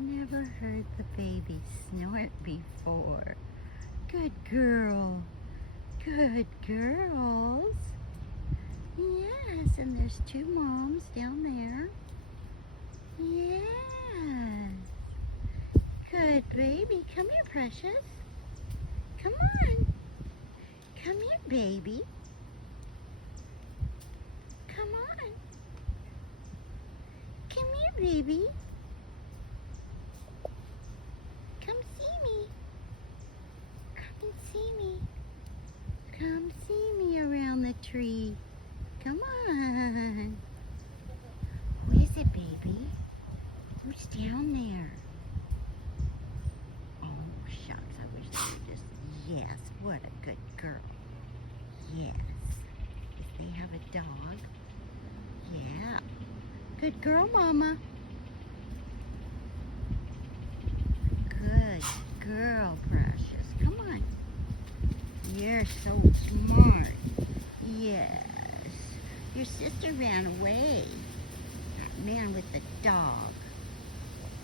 Never heard the baby snort before. Good girl. Good girls. Yes, and there's two moms down there. Yes. Good baby. Come here, precious. Come on. Come here, baby. Come on. Come here, baby. Come see me. Come and see me. Come see me around the tree. Come on. Who is it, baby? Who's down there? Oh, shucks. I wish they would just... Yes, what a good girl. Yes. Does they have a dog? Yeah. Good girl, Mama. Good girl, Precious. Come on. You're so smart. Yes. Your sister ran away. That man with the dog.